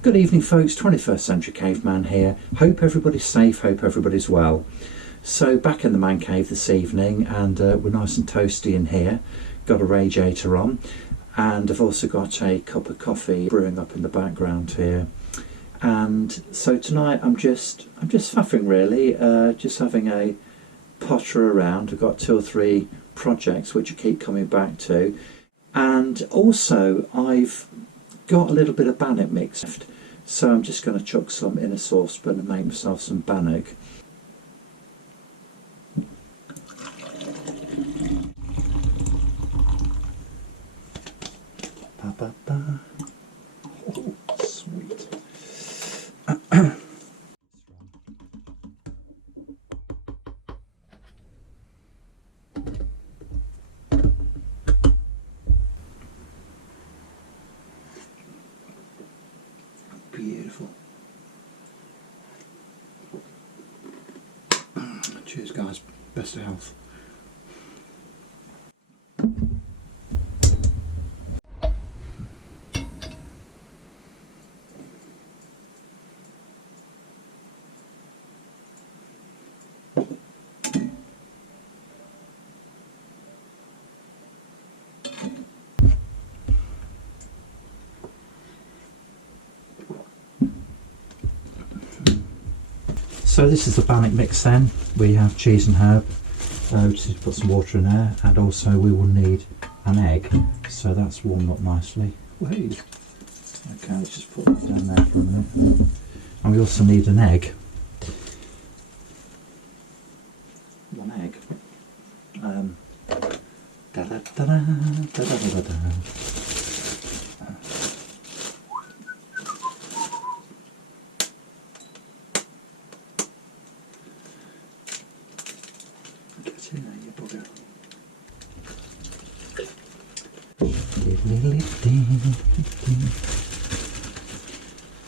Good evening folks, 21st Century Caveman here. Hope everybody's safe, hope everybody's well. So back in the man cave this evening, and we're nice and toasty in here. Got a radiator on, and I've also got a cup of coffee brewing up in the background here. And so tonight I'm just faffing really, just having a potter around. I've got 2 or 3 projects which I keep coming back to, and also I've got a little bit of Bannock mix left, so I'm just going to chuck some in a saucepan and make myself some Bannock. Ba, ba, ba. Oh, sweet. Beautiful. Cheers guys, best of health. So this is the Bannock mix then. We have cheese and herb, just need to put some water in there, and also we will need an egg, so that's warmed up nicely. Whee. Okay, let's just put that down there for a minute. And we also need an egg. One egg. Da da da da da da da da.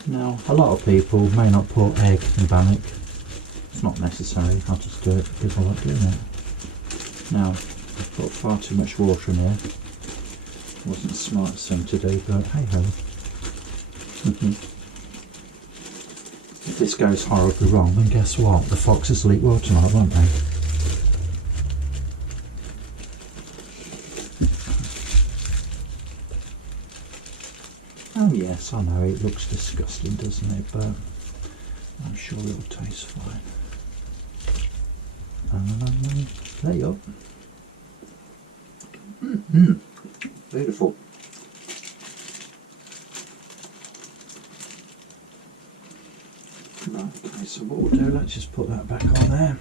Now, a lot of people may not put egg in Bannock. It's not necessary, I'll just do it because I like doing it. Now, I've put far too much water in here. Wasn't the smartest thing to do, but hey ho. If this goes horribly wrong, then guess what? The foxes will eat well tonight, won't they? Oh yes, I know it looks disgusting, doesn't it? But I'm sure it'll taste fine. There you go. Beautiful. Right, okay, so what we'll do, let's just put that back on there.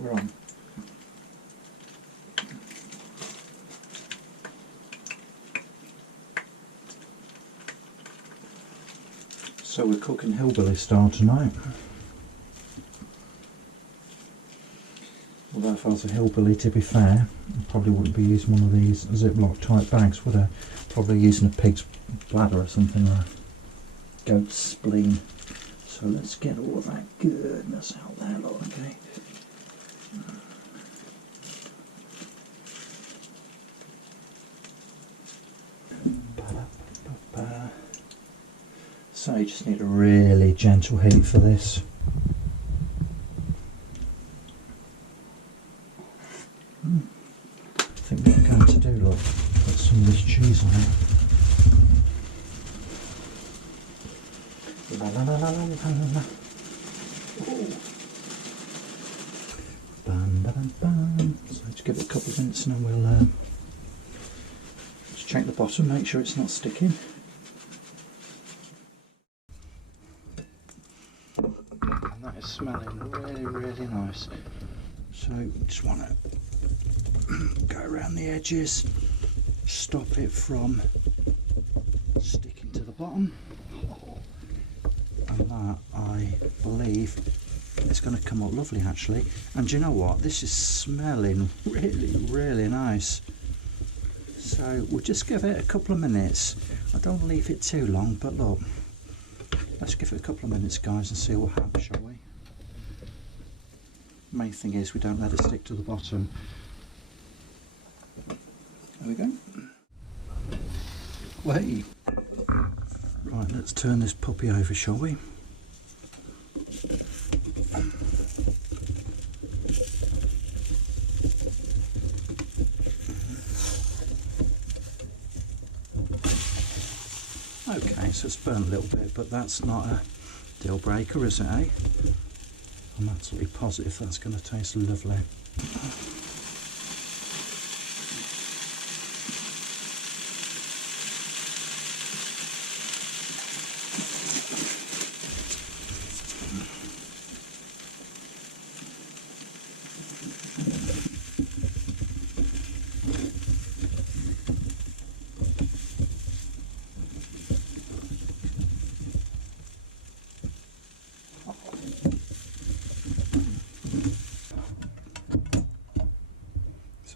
We're on. So we're cooking hillbilly style tonight. Although if I was a hillbilly, to be fair, I probably wouldn't be using one of these Ziploc type bags, would I? Probably using a pig's bladder or something, or a goat's spleen. So let's get all of that goodness out there, look, okay. So you just need a really gentle heat for this. I think what I'm going to do, look, put some of this cheese on it. La la la la la la la. Bam, bam, bam. So just give it a couple of minutes and then we'll just check the bottom, make sure it's not sticking. And that is smelling really, really nice. So just want to go around the edges, stop it from sticking to the bottom. And that, I believe, It's going to come up lovely actually. And do you know what? This is smelling really nice. So we'll just give it a couple of minutes. I don't want to leave it too long, but look, let's give it a couple of minutes, guys, and see what happens, shall we? Main thing is we don't let it stick to the bottom. There we go. Wait. Right, let's turn this puppy over, shall we? Okay, so it's burnt a little bit, but that's not a deal breaker, is it, eh? I'm absolutely positive that's going to taste lovely.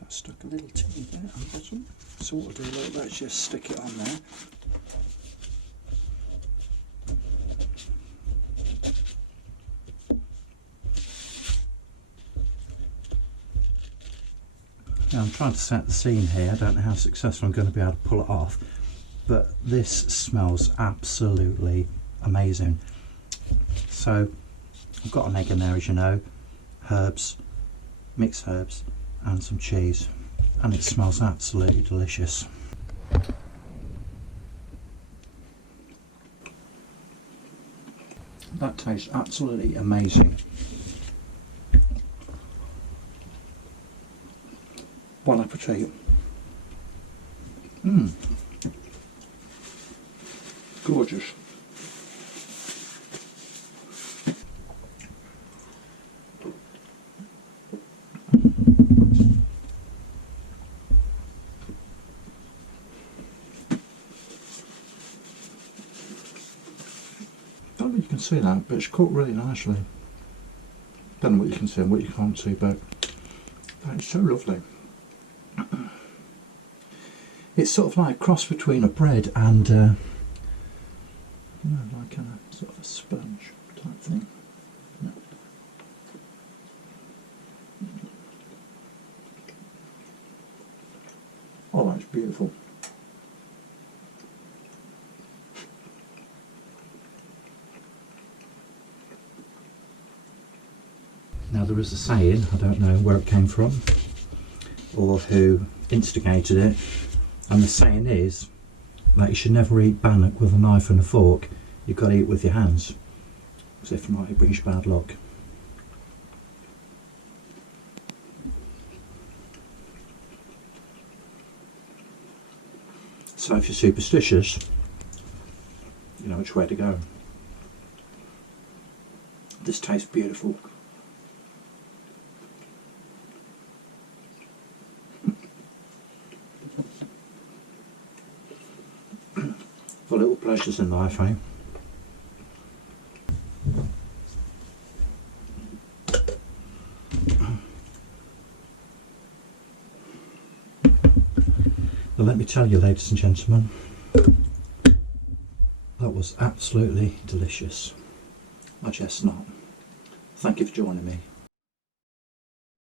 Stuck a little teeny bit on the bottom, so what we'll do, look, let's just stick it on there. Now I'm trying to set the scene here. I don't know how successful I'm going to be able to pull it off, but this smells absolutely amazing. So I've got an egg in there, as you know, herbs, mixed herbs, and some cheese, and it smells absolutely delicious. That tastes absolutely amazing. Bon appetit. Gorgeous. I don't know if you can see that, but it's cooked really nicely. Don't know what you can see and what you can't see, but that is so lovely. It's sort of like a cross between a bread and you know, like a sort of a sponge type thing. Yeah. Oh, that's beautiful. Now there is a saying, I don't know where it came from or who instigated it, and the saying is that you should never eat bannock with a knife and a fork. You've got to eat with your hands, because if not it brings you bad luck. So if you're superstitious, you know which way to go. This tastes beautiful. For little pleasures in life, eh? Well, let me tell you, ladies and gentlemen, that was absolutely delicious. I just not. Thank you for joining me.